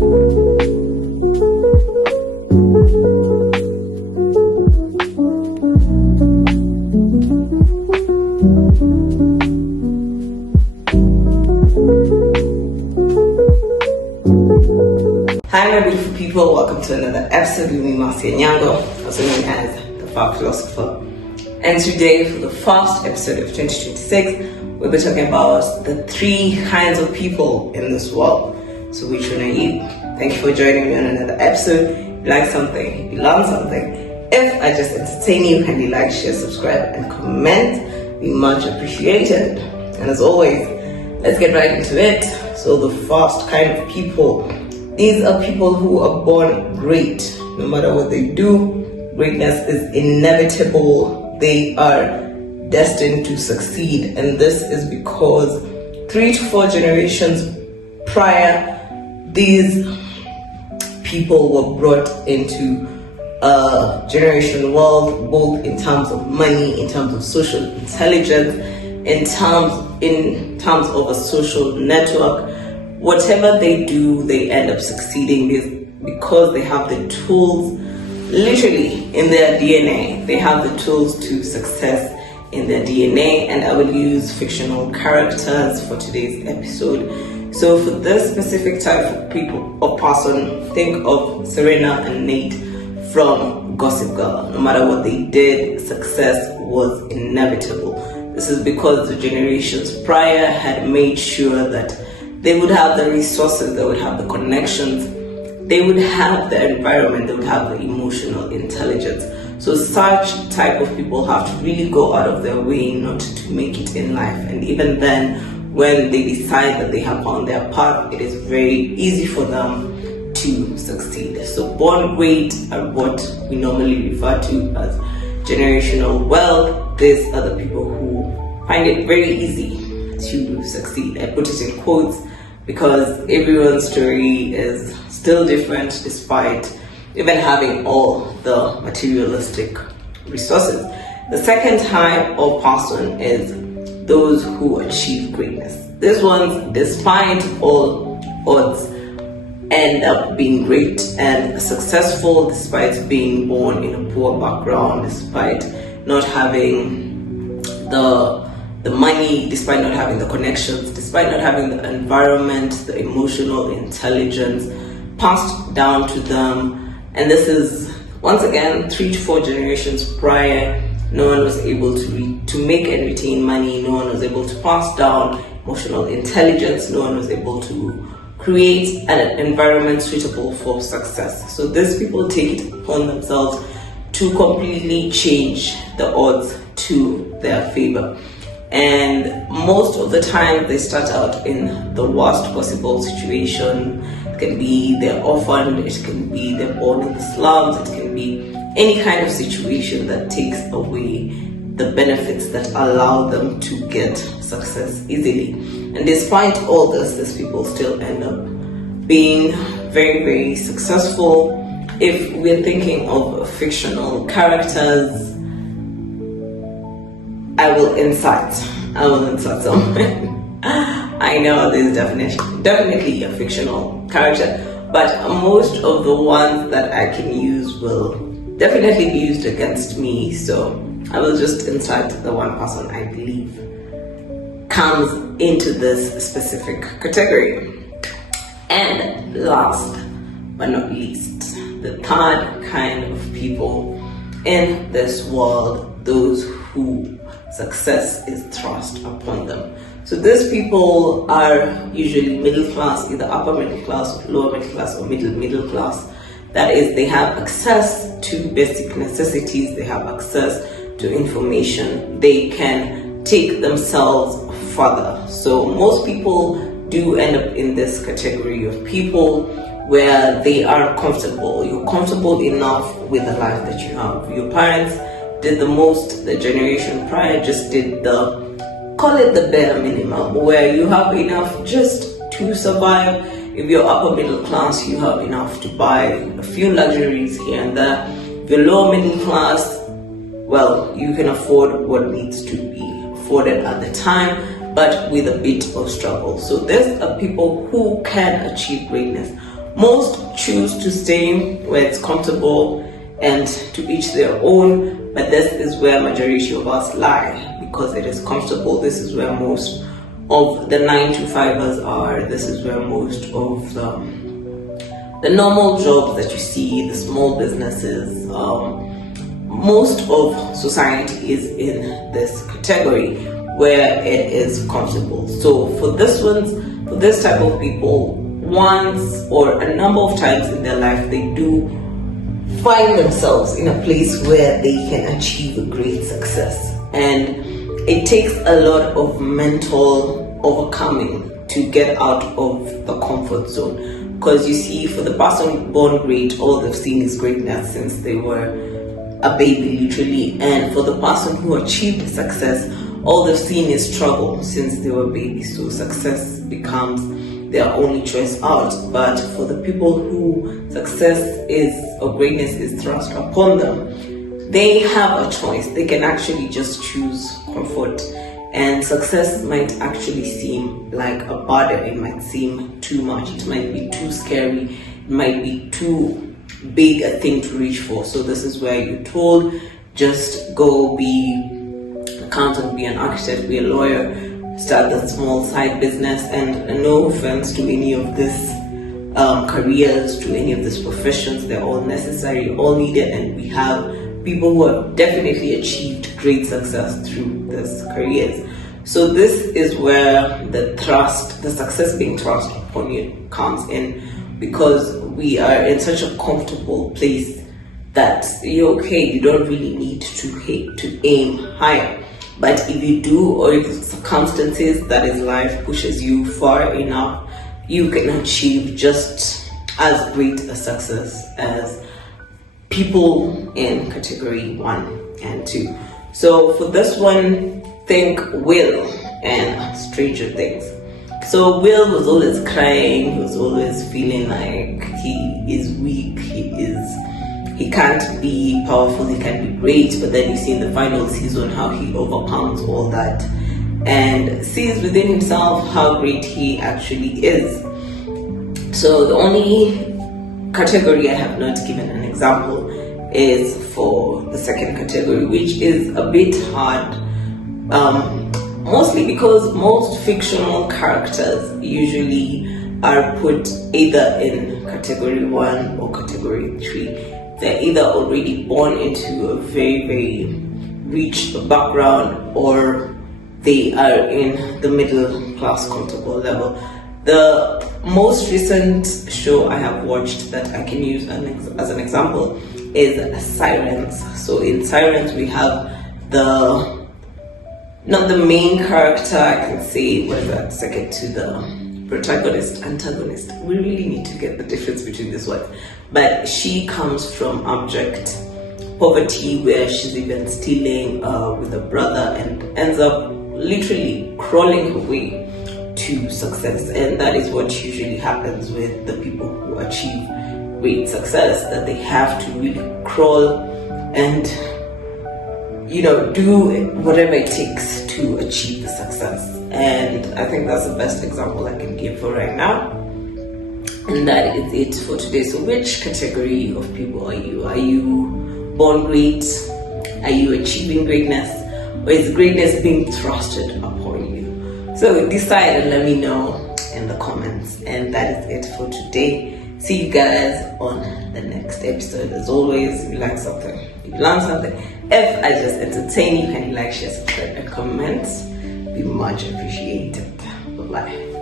Hi my beautiful people, welcome to another episode with me, Marcia Nyango, also known as the Far Philosopher. And today, for the first episode of 2026, we'll be talking about the 3 kinds of people in this world. So which one are you? Thank you for joining me on another episode. If you like something, if you learn something, if I just entertain you, kindly like, share, subscribe, and comment. Be much appreciated. And as always, let's get right into it. So the first kind of people, these are people who are born great. No matter what they do, greatness is inevitable. They are destined to succeed. And this is because 3 to 4 generations prior, these people were brought into a generational world, both in terms of money, in terms of social intelligence, in terms of a social network. Whatever they do, they end up succeeding because they have the tools, literally in their DNA. They have the tools to success in their DNA, and I will use fictional characters for today's episode. So for this specific type of people or person, think of Serena and Nate from Gossip Girl. No matter what they did, success was inevitable. This is because the generations prior had made sure that they would have the resources, they would have the connections, they would have the environment, they would have the emotional intelligence. So such type of people have to really go out of their way not to make it in life. And even then, when they decide that they have found their path, it is very easy for them to succeed. So born great are what we normally refer to as generational wealth. These are the people who find it very easy to succeed. I put it in quotes because everyone's story is still different despite even having all the materialistic resources. The second type of person is those who achieve greatness. These ones, despite all odds, end up being great and successful despite being born in a poor background, despite not having the money, despite not having the connections, despite not having the environment, the emotional intelligence passed down to them. And this is, once again, 3 to 4 generations prior. No one was able to make and retain money. No one was able to pass down emotional intelligence. No one was able to create an environment suitable for success. So these people take it upon themselves to completely change the odds to their favor. And most of the time they start out in the worst possible situation. It can be they're orphaned, it can be they're born in the slums, it can be any kind of situation that takes away the benefits that allow them to get success easily. And despite all this, these people still end up being very, very successful. If we're thinking of fictional characters, I will insert some. I know this is definitely a fictional character, but most of the ones that I can use will definitely be used against me. So I will just insert the one person I believe comes into this specific category. And last but not least, the third kind of people in this world, those who success is thrust upon them. So these people are usually middle class, either upper middle class, lower middle class, or middle class. That is, they have access to basic necessities, they have access to information, they can take themselves further. So most people do end up in this category of people where they are comfortable. You're comfortable enough with the life that you have. Your parents did the most, the generation prior just did call it the bare minimum, where you have enough just to survive. If you're upper middle class, you have enough to buy a few luxuries here and there. If you're lower middle class, well, you can afford what needs to be afforded at the time, but with a bit of struggle. So these are people who can achieve greatness. Most choose to stay where it's comfortable and to each their own, but this is where majority of us lie, because it is comfortable. This is where most of the 9-to-5ers are. This is where most of the normal jobs that you see, the small businesses, most of society is in this category where it is comfortable. So for this type of people, once or a number of times in their life, they do find themselves in a place where they can achieve a great success. And it takes a lot of mental overcoming to get out of the comfort zone. Because you see, for the person born great, all they've seen is greatness since they were a baby, literally. And for the person who achieved success, all they've seen is struggle since they were babies. So success becomes their only choice out. But for the people who success is or greatness is thrust upon them, they have a choice. They can actually just choose comfort. And success might actually seem like a burden. It might seem too much. It might be too scary. It might be too big a thing to reach for. So this is where you're told, just go be an accountant, be an architect, be a lawyer, start that small side business. And no offense to any of these careers, to any of these professions, they're all necessary, all needed, and we have people who have definitely achieved great success through these careers. So this is where the success being thrust upon you comes in, because we are in such a comfortable place that you're okay. You don't really need to aim higher. But if you do, or if circumstances, that is life, pushes you far enough, you can achieve just as great a success as people in category 1 and 2. So for this one, think Will and Stranger Things. So Will was always crying. He was always feeling like he is weak. He can't be powerful. He can't be great. But then you see in the final season how he overcomes all that and sees within himself how great he actually is. So the only category I have not given an example is for the second category, which is a bit hard, mostly because most fictional characters usually are put either in category 1 or category 3. They're either already born into a very, very rich background, or they are in the middle class comfortable level. The most recent show I have watched that I can use as an example is Sirens. So in Sirens we have not the main character, I can say, where's that second to the protagonist, antagonist. We really need to get the difference between these words. But she comes from abject poverty, where she's even stealing with a brother, and ends up literally crawling her way to success. And that is what usually happens with the people who achieve great success, that they have to really crawl and do whatever it takes to achieve the success. And I think that's the best example I can give for right now. And that is it for today. So which category of people are you? Are you born great? Are you achieving greatness? Or is greatness being thrusted upon you? So decide and let me know in the comments. And that is it for today. See you guys on the next episode. As always, if you like something, if you learn something, if I just entertain you, can you like, share, subscribe, and comment? Be much appreciated. Bye-bye.